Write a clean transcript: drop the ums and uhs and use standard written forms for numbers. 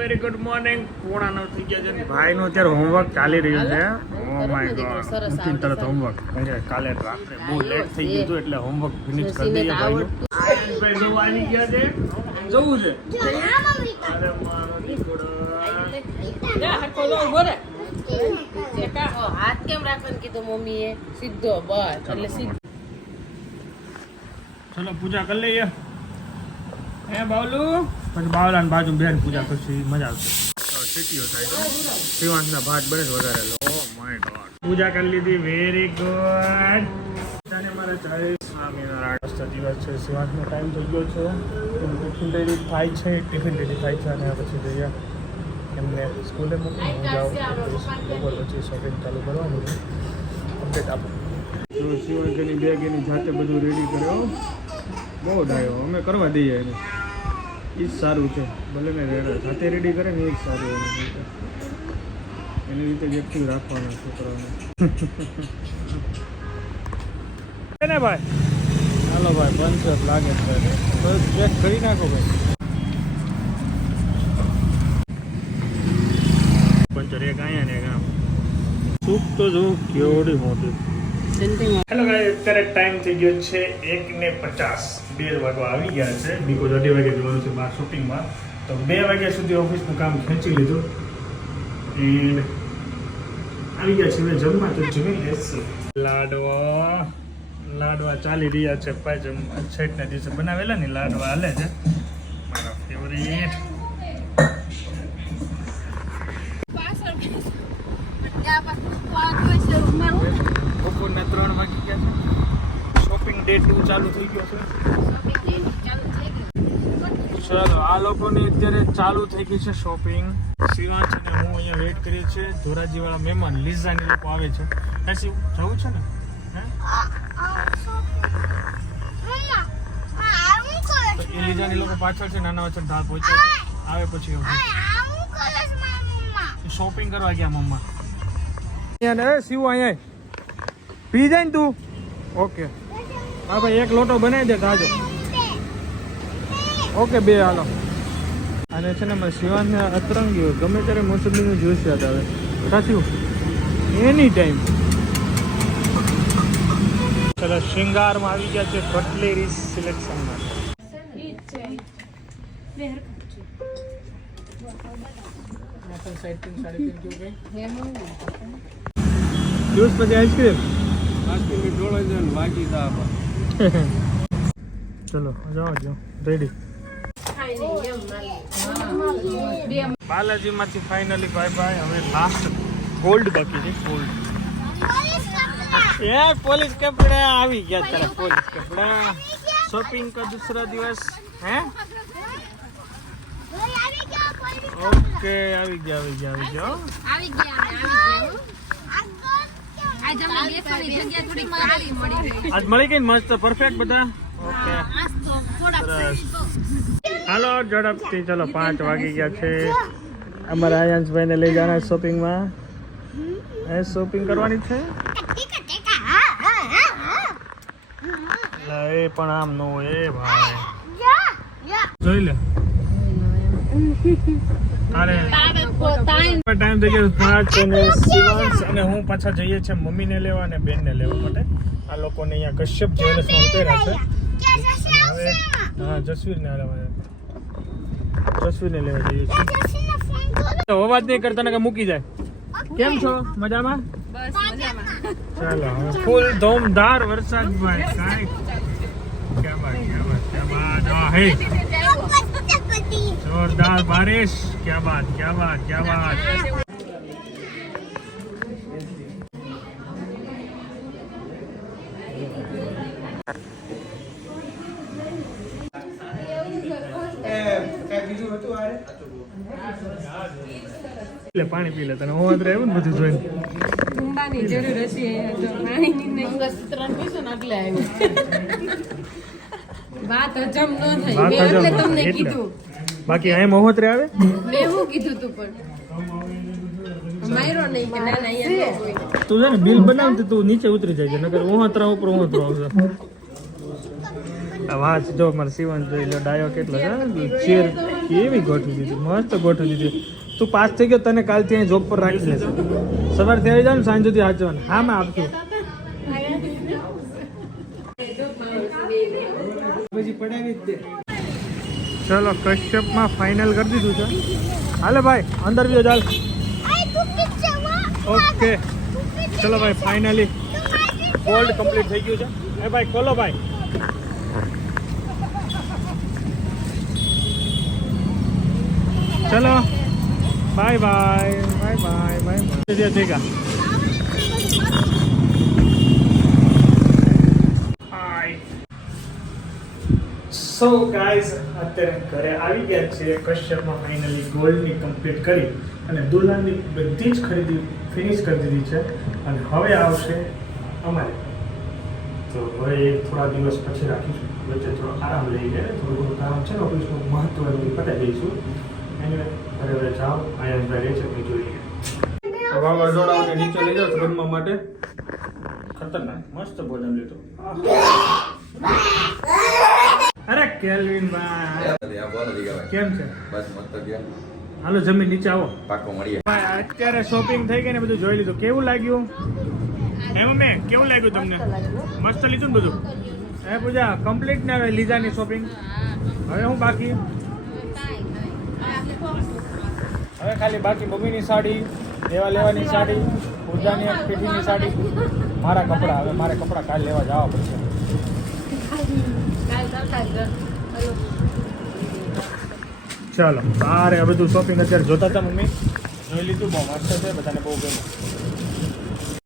Very good morning. 8:30 થઈ ગયા છે. ભાઈનું અત્યારે હોમવર્ક ચાલી રહ્યું છે. ઓ માય ગોડ, ઉઠીને તરત હોમવર્ક. કાલે રાત્રે બહુ લેટ થઈ ગયું હતું એટલે હોમવર્ક ફિનિશ કરી દઈએ ભાઈનું. ભાઈ જો આવી ગયા છે. જવું છે. અરે મારો દીકરો. હાથ કેમ રાખવાનું કીધું મમ્મીએ? સીધો બસ એટલે સીધો. ચલો પૂજા કરી લઈએ. હે બાવલુ, પછી બાવલાની બાજુ બેન પૂજા કરશે, મજા આવશે. સીટીઓ થાય તો શિવાંશના ભાત બને વધારે. ઓ માય ગોડ, પૂજા કરી લીધી. Very good. મારે જય સ્વામિનારાયણ. દિવસ છે, શિવાંશનો ટાઈમ થઈ ગયો છે. ટિફિન રેડી થાય છે, ટિફિન રેડી થાય છે અને પછી જઈએ એમને સ્કૂલે મૂકી. હું જાઉં બપોર પછી શોપિંગ ચાલુ કરવાનું છે. અપડેટ આપો. તો શિવાંશની બેગ એની જાતે બધું રેડી કર્યો. બહુ ડાયો, અમે કરવા દઈએ એને. એ જ સારું છે. ભલે ને જાતે રેડી કરે ને એ જ સારું. એની રીતે જ એક્ટિવ રાખવાના છોકરાઓને. ને ભાઈ હાલો ભાઈ, બંધ લાગે છે. ચેક કરી નાખો ભાઈ. પંચર એક અહીંયા ને એક આમ. સૂપ તો જો કેવડી મોટી. હેલો ગાઈસ, અત્યારે ટાઈમ થઈ ગયો છે 1:50. 2 વાગવા આવી ગયા છે. બીકોઝ 2:30 વાગે જવાનું છે બહાર શૂટિંગમાં. તો 2 વાગ્યા સુધી ઓફિસનું કામ ખેંચી લીધું એન્ડ આવી ગયા છે. હવે જમવા તો જમી લેશે. લાડવા ચાલી રહ્યા છે. છઠના દિવસે બનાવેલા ને લાડવા હાલે છે. મારા ફેવરેટ. બપોરના 3 વાગી ગયા છે. શોપિંગ ડે 2 ચાલુ થઈ ગયો છે. ચાલો, આ લોકોની અત્યારે ચાલુ થઈ ગઈ છે શોપિંગ. શિવાંશ અને હું અહીંયા વેઇટ કરીએ છીએ. ધોરાજી વાળા મહેમાન લીઝાની લોકો આવે છે. એસી જવું છે ને? એ લીઝાની લોકો પાછળ છે. નાના વચ્ચે ધાર પહોંચ્યા છે. આવે પછી શોપિંગ કરવા ગયા મમ્મા. શિવ અહીંયા પી જાય ને તું. ઓકે હા ભાઈ, એક લોટો બનાવી દે તાજો. ઓકે 2 હાલો. અને છે ને મારે શિવાંશને અતરંગી હોય, ગમે ત્યારે મોસંબીનું જ્યુસ યાદ આવે. સાચું, એની ટાઈમ. ચલો, શિંગારમાં આવી ગયા છે કટલેરી સિલેક્શનમાં. જ્યુસ પછી આઈસ્ક્રીમ. ચલો જાઓ રેડી. બાલાજીમાંથી ફાઇનલી બાય બાય. હવે લાસ્ટ ગોલ્ડ બાકી છે. ગોલ્ડ એ પોલીસ કપડા આવી ગયા. તારા પોલીસ કપડા. શોપિંગ કા दूसरा દિવસ હે. ઓકે આવી ગયા. આજ મળી ગઈ મસ્ત પરફેક્ટ બધા. ઓકે હાલો ઝડપથી. ચલો 5 વાગી ગયા છે. અમારા આયાંશભાઈને લઈ જવાના શોપિંગમાં. શોપિંગ કરવાની છે. એ પણ આમ નો એ ભાઈ જોઈ લે. અરે ટાઈમ થઈ ગયો 5 અને શિવાંશ અને હું પાછા જઈએ છીએ મમ્મીને લેવા અને બેનને લેવા માટે. આ લોકોને અહીંયા કશ્યપ જ્વેલર્સમાં ઉતર્યા છે. હવે હા જસવીરને લેવા જઈએ છીએ. અવાજ નહીં કરતા ને મૂકી જાય. કેમ છો? મજામાં? બસ મજામાં. ચાલો ફૂલ ધોમધાર વરસાદ ભાઈ. કાઈ क्या बात है. जोरदार बारिश. क्या बात. એટલે પાણી પી લે. તને હું આવ્યું ને બધું જોઈને જરૂર હશે તો પાણીની નહીં. 3 પીસો ને એટલે આવ્યું. વાત હજમ ન થઈ. મેં એટલે તમને કીધું. બાકી અહીં મહોત્રે આવે. મેં હું કીધું તું પણ માયરો નહીં કે ના ના અહીંયા કોઈ. તું છે ને બિલ બનાવ તો તું નીચે ઉતરી જાય. નકર ઓહતરા ઉપર ઓહતરો આવશે. આ વાત જો મારે શિવાંશ જોઈ લો. ડાયો કેટલો છે. ચેર કેવી ગોઠવી દીધી, મસ્ત ગોઠવી દીધી. તું પાસ થઈ ગયો, તને કાલથી અહીં જોબ પર રાખી લેશે. સવારથી આવી જાવ ને સાંજ સુધી હાચવાનું. હા મેં આપશું. ચલો કશ્યપમાં ફાઇનલ કરી દીધું છે. હાલે ભાઈ અંદર બી ચાલ. ઓકે ચલો ભાઈ ફાઇનલી ગોલ્ડ કમ્પ્લીટ થઈ ગયું છે. એ ભાઈ ખોલો ભાઈ. ચલો bye bye bye bye bye bye. ठीक है. સો ગાઈઝ અત્યારે ઘરે આવી ગયા છે. કશ્યપમાં ફાઇનલી ગોલ્ડની કમ્પ્લીટ કરી અને દુલ્હનની બધી જ ખરીદી ફિનિશ કરી દીધી છે. અને હવે આવશે અમારે. તો હવે થોડા દિવસ પછી રાખીશું. વચ્ચે થોડો આરામ લઈ ગયા. થોડું ઘણું કામ છે ને ઓફિસનું મહત્વનું પતાવી દઈશું. એને ઘરે હવે જાઓ. આયનભાઈ રહે છે તે જોઈએ. વાવાઝોડાઓને નીચે લઈ જાઓ જમવા માટે. ખતરનાક મસ્ત ભોજન લીધું. અરે કેલ્વિન ભાઈ કેમ છે? બસ મસ્ત ગયા. હાલો જમીન નીચે આવો. પાકો મળીએ. ભાઈ અત્યારે શોપિંગ થઈ ગઈ ને બધું જોઈ લીધું. કેવું લાગ્યું? હે મમ્મી કેવું લાગ્યું તમને? મસ્ત લીધું ને બધું? હે પૂજા કમ્પ્લીટ ને હવે લીધાની શોપિંગ. હવે હું બાકી હવે ખાલી બાકી મમ્મીની સાડી, દેવા લેવાની સાડી, પૂજાની પીઠીની સાડી, મારા કપડાં. હવે મારે કપડાં કાલે લેવા જવા પડશે. ચાલો બારે આ બધું શોપિંગ અત્યારે જોતા હતા મમ્મી. જોઈ લીધું બહુ મસ્ત છે. બધાને બહુ ગમ્યું.